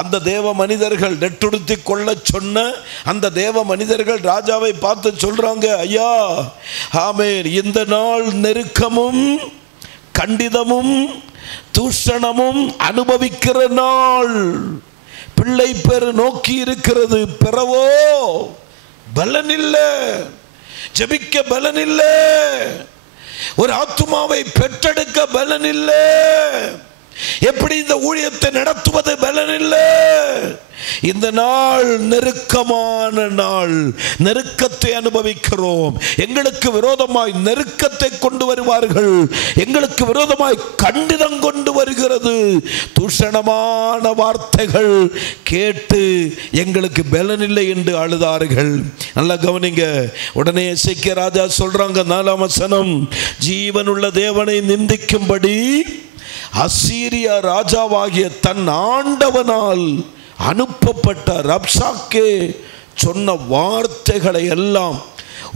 அந்த தேவ மனிதர்கள் நெட்டுடுத்தி கொள்ள சொன்ன அந்த தேவ மனிதர்கள் ராஜாவை பார்த்து சொல்றாங்க, ஐயா ஆமென், இந்த நாள் நெருக்கமும் கண்டிதமும் தூஷணமும் அனுபவிக்கிற நாள். பிள்ளை பெரு நோக்கி இருக்கிறது, பெறவோ பலன் இல்லை, ஜெபிக்க பலன் இல்லை, ஒரு ஆத்துமாவை பெற்றெடுக்க பலன் இல்லை, எப்படி இந்த ஊழியத்தை நடத்துவது பலன் இல்லை. இந்த நாள் நெருக்கமான நாள், நெருக்கத்தை அனுபவிக்கிறோம். எங்களுக்கு விரோதமாய் நெருக்கத்தை கொண்டு வருவார்கள், எங்களுக்கு விரோதமாய் கண்டிதம் கொண்டு வருகிறது, தூஷணமான வார்த்தைகள் கேட்டு எங்களுக்கு பலன் இல்லை என்று அழுதார்கள். நல்லா கவனிங்க. உடனே எசேக்கியா ராஜா சொல்றாங்க, 4ஆம் வசனம், ஜீவனுள்ள தேவனை நிந்திக்கும்படி அசீரியா ராஜாவாகிய தன் ஆண்டவனால் அனுப்பப்பட்ட ரப்சாக்கே சொன்ன வார்த்தைகளை எல்லாம்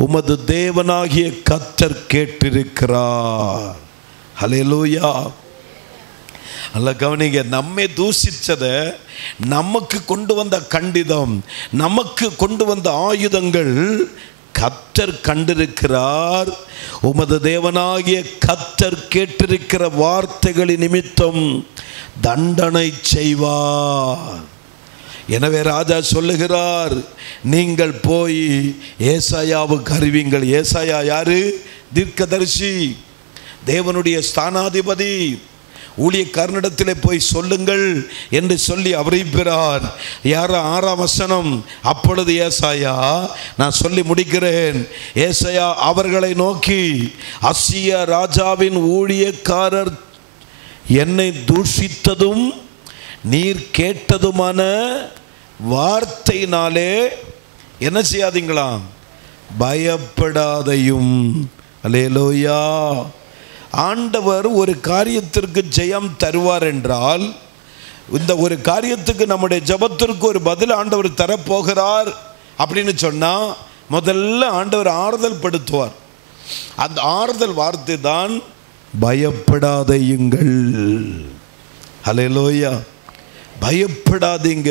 உமது தேவனாகிய கர்த்தர் கேட்டிருக்கிறார். ஹல்லேலூயா. அல்ல கவனிங்க, நம்மை தூசிச்சதை, நமக்கு கொண்டு வந்த கண்டிதம், நமக்கு கொண்டு வந்த ஆயுதங்கள் கர்த்தர் கண்டிருக்கிறார். உமது தேவனாகிய கர்த்தர் கேட்டிருக்கிற வார்த்தைகளின் நிமித்தம் தண்டனை செய்வார். எனவே ராஜா சொல்லுகிறார், நீங்கள் போய் ஏசாயாவுக்கு அறிவிங்கள். ஏசாயா யாரு? தீர்க்கதரிசி, தேவனுடைய ஸ்தானாதிபதி. ஊழியக்காரனிடத்திலே போய் சொல்லுங்கள் என்று சொல்லி அறிவிக்கிறார். 6ஆம் வசனம், அப்பொழுது ஏசாயா, நான் சொல்லி முடிக்கிறேன், ஏசாயா அவர்களை நோக்கி, அசீரியா ராஜாவின் ஊழியக்காரர் என்னை தூஷித்ததும் நீர் கேட்டதுமான வார்த்தையினாலே என்ன செய்யாதீங்களா? பயப்படாதையும். அல்லேலூயா. ஆண்டவர் ஒரு காரியத்திற்கு ஜெயம் தருவார் என்றால், இந்த ஒரு காரியத்துக்கு நம்முடைய ஜெபத்திற்கு ஒரு பதில் ஆண்டவர் தரப்போகிறார் அப்படின்னு சொன்னா, முதல்ல ஆண்டவர் ஆறுதல் படுத்துவார். அந்த ஆறுதல் வார்த்தை தான் பயப்படாதையுங்கள். ஹல்லேலூயா. பயப்படாதீங்க.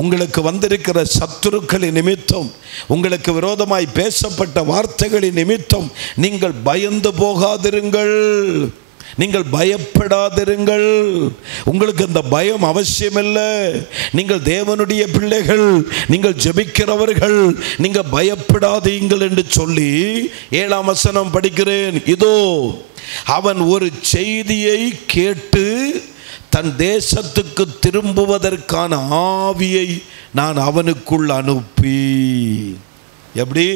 உங்களுக்கு வந்திருக்கிற சத்துருக்களின் நிமித்தம், உங்களுக்கு விரோதமாய் பேசப்பட்ட வார்த்தைகளின் நிமித்தம் நீங்கள் பயந்து போகாதிருங்கள், நீங்கள் பயப்படாதிருங்கள். உங்களுக்கு அந்த பயம் அவசியமில்லை. நீங்கள் தேவனுடைய பிள்ளைகள், நீங்கள் ஜெபிக்கிறவர்கள், நீங்கள் பயப்படாதீங்கள் என்று சொல்லி 7ஆம் வசனம் படிக்கிறேன். இதோ அவன் ஒரு செய்தியை கேட்டு தன் தேசத்துக்கு திரும்புவதற்கான ஆவியை நான் அவனுக்குள் அனுப்பி. எப்படி?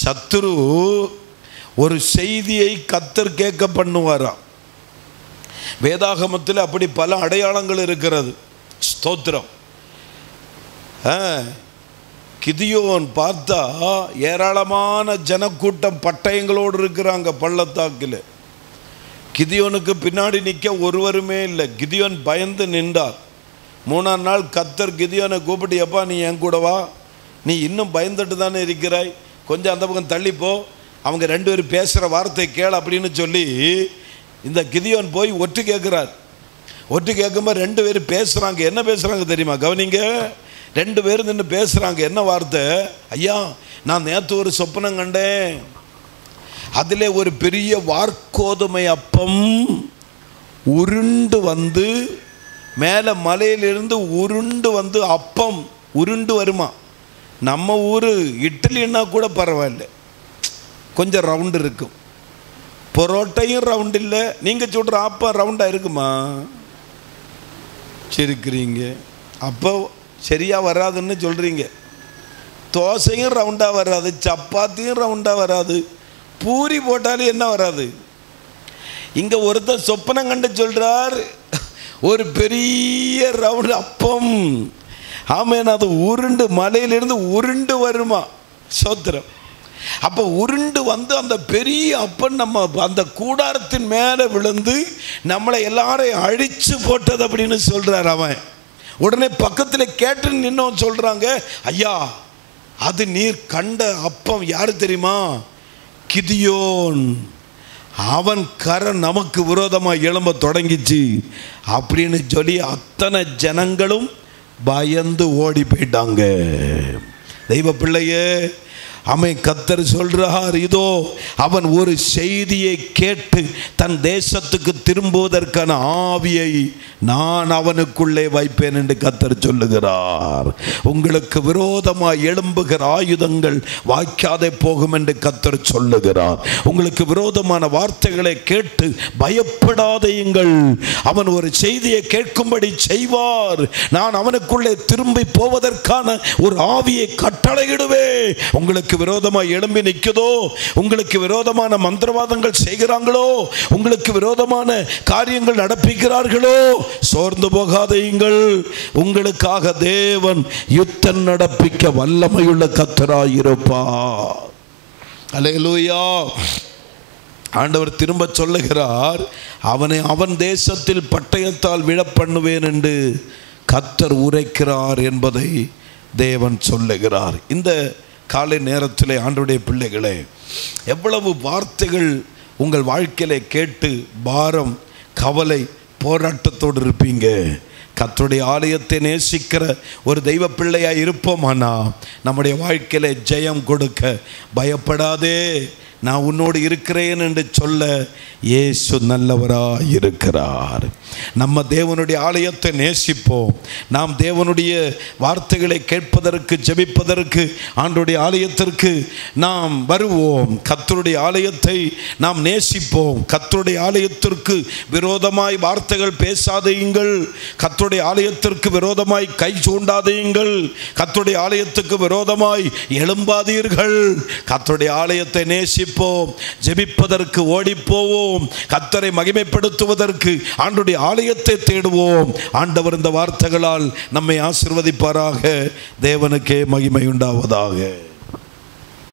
சத்துரு ஒரு செய்தியை கர்த்தர் கேட்க பண்ணுவாராம். வேதாகமத்தில் அப்படி பல அடையாளங்கள் இருக்கிறது. ஸ்தோத்திரம். கிதியோன் பார்த்தா ஏராளமான ஜனக்கூட்டம் பட்டயங்களோடு இருக்கிறாங்க பள்ளத்தாக்கில். கிதியோனுக்கு பின்னாடி நிற்க ஒருவருமே இல்லை. கிதியோன் பயந்து நின்றார். 3ஆம் நாள் கர்த்தர் கிதியோனை கூப்பிட்டு, எப்பா நீ என் கூட வா, நீ இன்னும் பயந்துட்டு தானே இருக்கிறாய், கொஞ்சம் அந்த பக்கம் தள்ளிப்போ, அவங்க 2 பேரும் பேசுகிற வார்த்தை கேள் அப்படின்னு சொல்லி இந்த கிதியோன் போய் ஒட்டு கேட்குறார். ஒட்டு கேட்கும்போது 2 பேரும் பேசுகிறாங்க. என்ன பேசுகிறாங்க தெரியுமா? கவனிங்க. 2 பேரும் நின்று பேசுகிறாங்க. என்ன வார்த்தை? ஐயா, நான் நேற்று ஒரு சொப்பனம் கண்டேன். அதிலே ஒரு பெரிய வார்கோதுமை அப்பம் உருண்டு வந்து மேலே மலையிலிருந்து உருண்டு வந்து அப்பம் உருண்டு வருமா. நம்ம ஊர் இட்லின்னா கூட பரவாயில்ல, கொஞ்சம் ரவுண்டு இருக்கும். பரோட்டையும் ரவுண்டு இல்லை. நீங்கள் சொல்கிற அப்பம் ரவுண்டாக இருக்குமா? சரிக்கிறீங்க, அப்போ சரியாக வராதுன்னு சொல்கிறீங்க. தோசையும் ரவுண்டாக வராது, சப்பாத்தியும் ரவுண்டாக வராது, பூரி போட்டாலும் என்ன வராது. இங்கே ஒருத்தர் சொப்பனம் கண்டு சொல்கிறார், ஒரு பெரிய ரவுண்டு அப்பம். ஆமேன், அது உருண்டு மலையிலிருந்து உருண்டு வருமா. சோத்திரம். அப்போ உருண்டு வந்து அந்த பெரிய அப்பன் நம்ம அந்த கூடாரத்தின் மேலே விழுந்து நம்மளை எல்லாரையும் அழிச்சு போட்டது அப்படின்னு சொல்கிறார் அவன். உடனே பக்கத்தில் கேட்டு நின்னவன் சொல்கிறாங்க, ஐயா அது நீர் கண்ட அப்பம் யாரு தெரியுமா? கிதியோன். அவன் கரை நமக்கு விரோதமாக எழும்ப தொடங்கிச்சு அப்படின்னு சொல்லி அத்தனை ஜனங்களும் பயந்து ஓடி போயிட்டாங்க. தெய்வ பிள்ளையே, கர்த்தர் சொல்றார், இதோ அவன் ஒரு செய்தியை கேட்டு தன் தேசத்துக்கு திரும்புவதற்கான ஆவியை நான் அவனுக்குள்ளே வைப்பேன் என்று கர்த்தர் சொல்லுகிறார். உங்களுக்கு விரோதமாக எழும்புகிற ஆயுதங்கள் வாய்க்காதே போகும் என்று கர்த்தர் சொல்லுகிறார். உங்களுக்கு விரோதமான வார்த்தைகளை கேட்டு பயப்படாதீங்கள். அவன் ஒரு செய்தியை கேட்கும்படி செய்வார். நான் அவனுக்குள்ளே திரும்பி போவதற்கான ஒரு ஆவியை கட்டளையிடுவேன். உங்களுக்கு விரோதமாக எழும்பி நிற்குதோ, உங்களுக்கு விரோதமான மந்திரவாதங்கள் செய்கிறாங்களோ, உங்களுக்கு விரோதமான காரியங்கள் நடப்பிக்கிறார்களோ, சோர்ந்து போகாதீங்கள். உங்களுக்காக தேவன் யுத்தம் நடப்பிக்க வல்லமையுள்ள கர்த்தராயிருப்பார். அல்லேலூயா. ஆண்டவர் திரும்ப சொல்லுகிறார், அவனை அவன் தேசத்தில் பட்டயத்தால் விழப்பண்ணுவேன் என்று கர்த்தர் உரைக்கிறார் என்பதை தேவன் சொல்லுகிறார். இந்த காலை நேரத்திலே ஆண்டவருடைய பிள்ளைகளே, எவ்வளவு வார்த்தைகள் உங்கள் வாழ்க்கையிலே கேட்டு பாரம், கவலை, போராட்டத்தோடு இருப்பீங்க. கர்த்தருடைய ஆலயத்தை நேசிக்கிற ஒரு தெய்வ பிள்ளையாக இருப்போமானா நம்முடைய வாழ்க்கையில ஜெயம் கொடுக்க பயப்படாதே, நான் உன்னோடு இருக்கிறேன் என்று சொல்ல இயேசு நல்லவராய் இருக்கிறார். நம்ம தேவனுடைய ஆலயத்தை நேசிப்போம். நாம் தேவனுடைய வார்த்தைகளை கேட்பதற்கு, ஜெபிப்பதற்கு ஆண்டவருடைய ஆலயத்திற்கு நாம் வருவோம். கர்த்தருடைய ஆலயத்தை நாம் நேசிப்போம். கர்த்தருடைய ஆலயத்திற்கு விரோதமாய் வார்த்தைகள் பேசாதீங்கள். கர்த்தருடைய ஆலயத்திற்கு விரோதமாய் கை சூண்டாதீங்கள். கர்த்தருடைய ஆலயத்துக்கு விரோதமாய் எழும்பாதீர்கள். கர்த்தருடைய ஆலயத்தை நேசிப்போம். ஜெபிப்பதற்கு ஓடிப்போவோம். கர்த்தரை மகிமைப்படுத்துவதற்கு ஆண்டவருடைய ஆலயத்தை தேடுவோம். ஆண்டவர் இந்த வார்த்தைகளால் நம்மை ஆசீர்வதிப்பாராக. தேவனுக்கே மகிமை உண்டாவதாக.